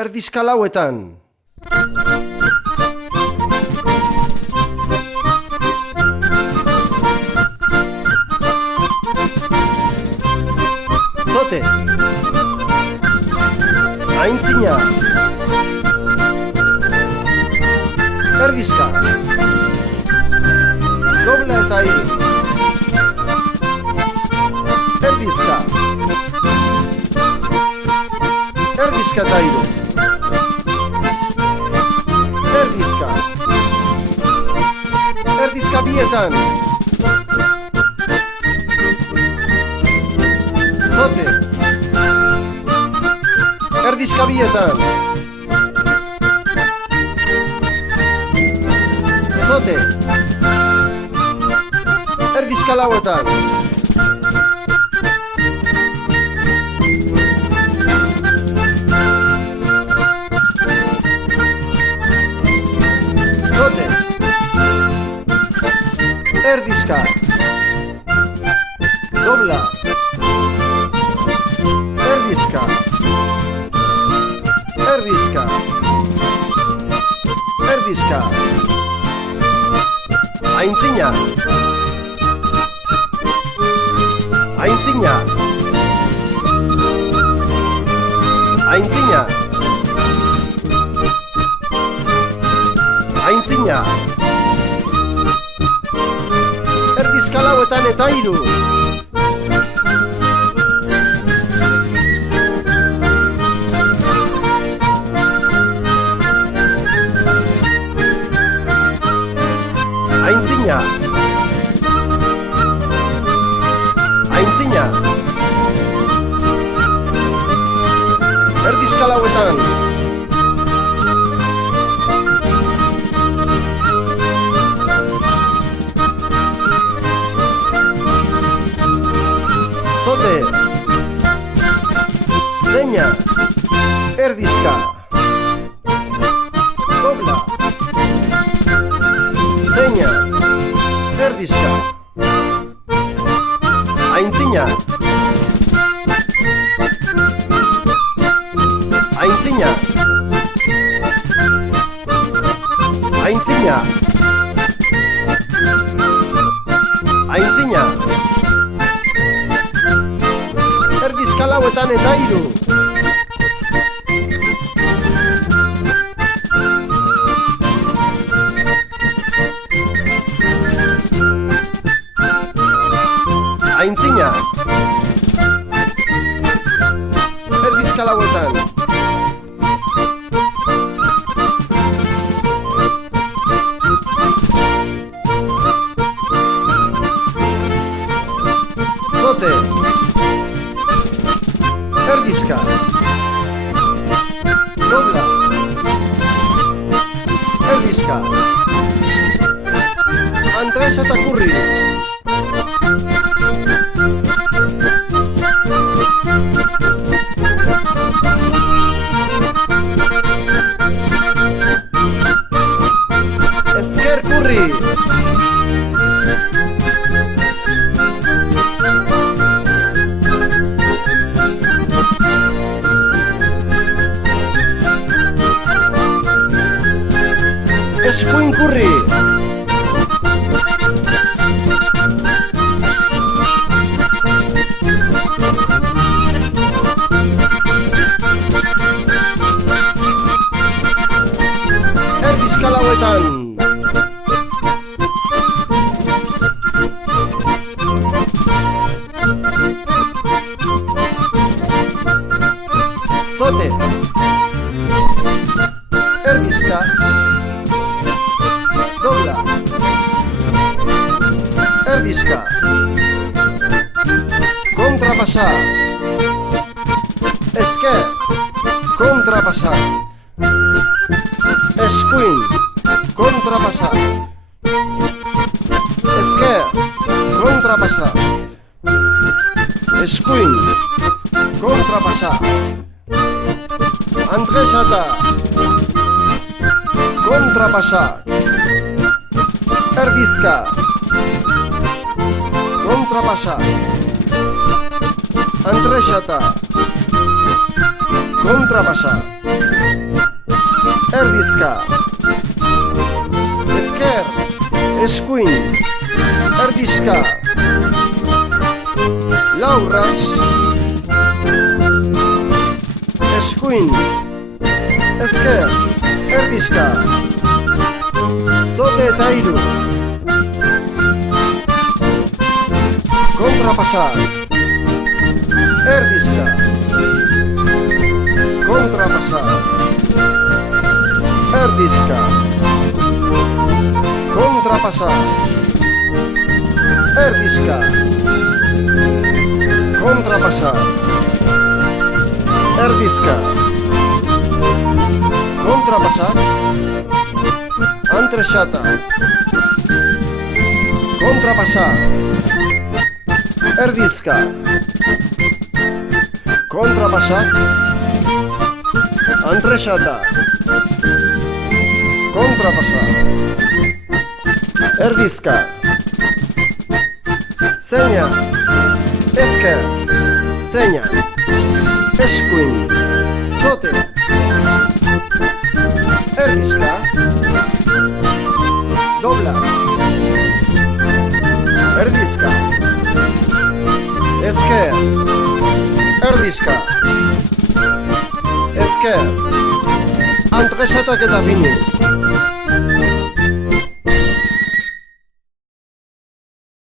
erdizka lauetan. Zote. Aintzina. Erdizka. Dobla eta hiru. Erdizka. Erdizka eta hiru. Erdizka. Erdizka bietan. Zote. Erdizka bietan. Zote. Erdizka lauetan. Zote. Erdizka. Dobla. Erdizka. Erdizka. Erdizka. Aintzina. Aintzina. Aintzina. Aintzina. Erdizka lauetan eta hiru. Aintzina. Aintzina. Erdizka lauetan. Zote. Zeina. Erdizka. Dobla. Zeina. Erdizka. Aintzina. Aintzina. Aintzina. Aintzina. Erdizka lauetan eta hiru. Aintzina. Erdizka lauetan. Zote. Erdizka. Dobla. Erdizka. Andres eta kurri. Ezker kurri. Eskuin kurri. Erdizka lauetan. Zote. Erdizka. Dobla. Erdizka. Kontrapasa. Ezker. Kontrapasa. Eskuin. Kontrapasa. Ezker. Kontrapasa. Eskuin. Kontrapasa. Andresata. Kontrapasa. Erdizka. Kontrapasa. Andresata. Kontrapasa. Erdizka. Esker. Eskuin. Erdizka. Laurrats. Eskuin. Esker. Erdizka. Zote eta hiru. Kontrapasa. Erdizka. Kontrapasa. Erdizka. Kontrapasa. Erdizka. Kontrapasa. Erdizka. Kontrapasa. Antreșata. Kontrapasa. Erdizka. Kontrapasa. Antreșata. Kontrapasa. Erdizka. Senia. Esker. Senia. Eskuin. Zote. Erdizka. Dobla. Erdizka. Esker. Erdizka. Esker. Antreșatak eta fini.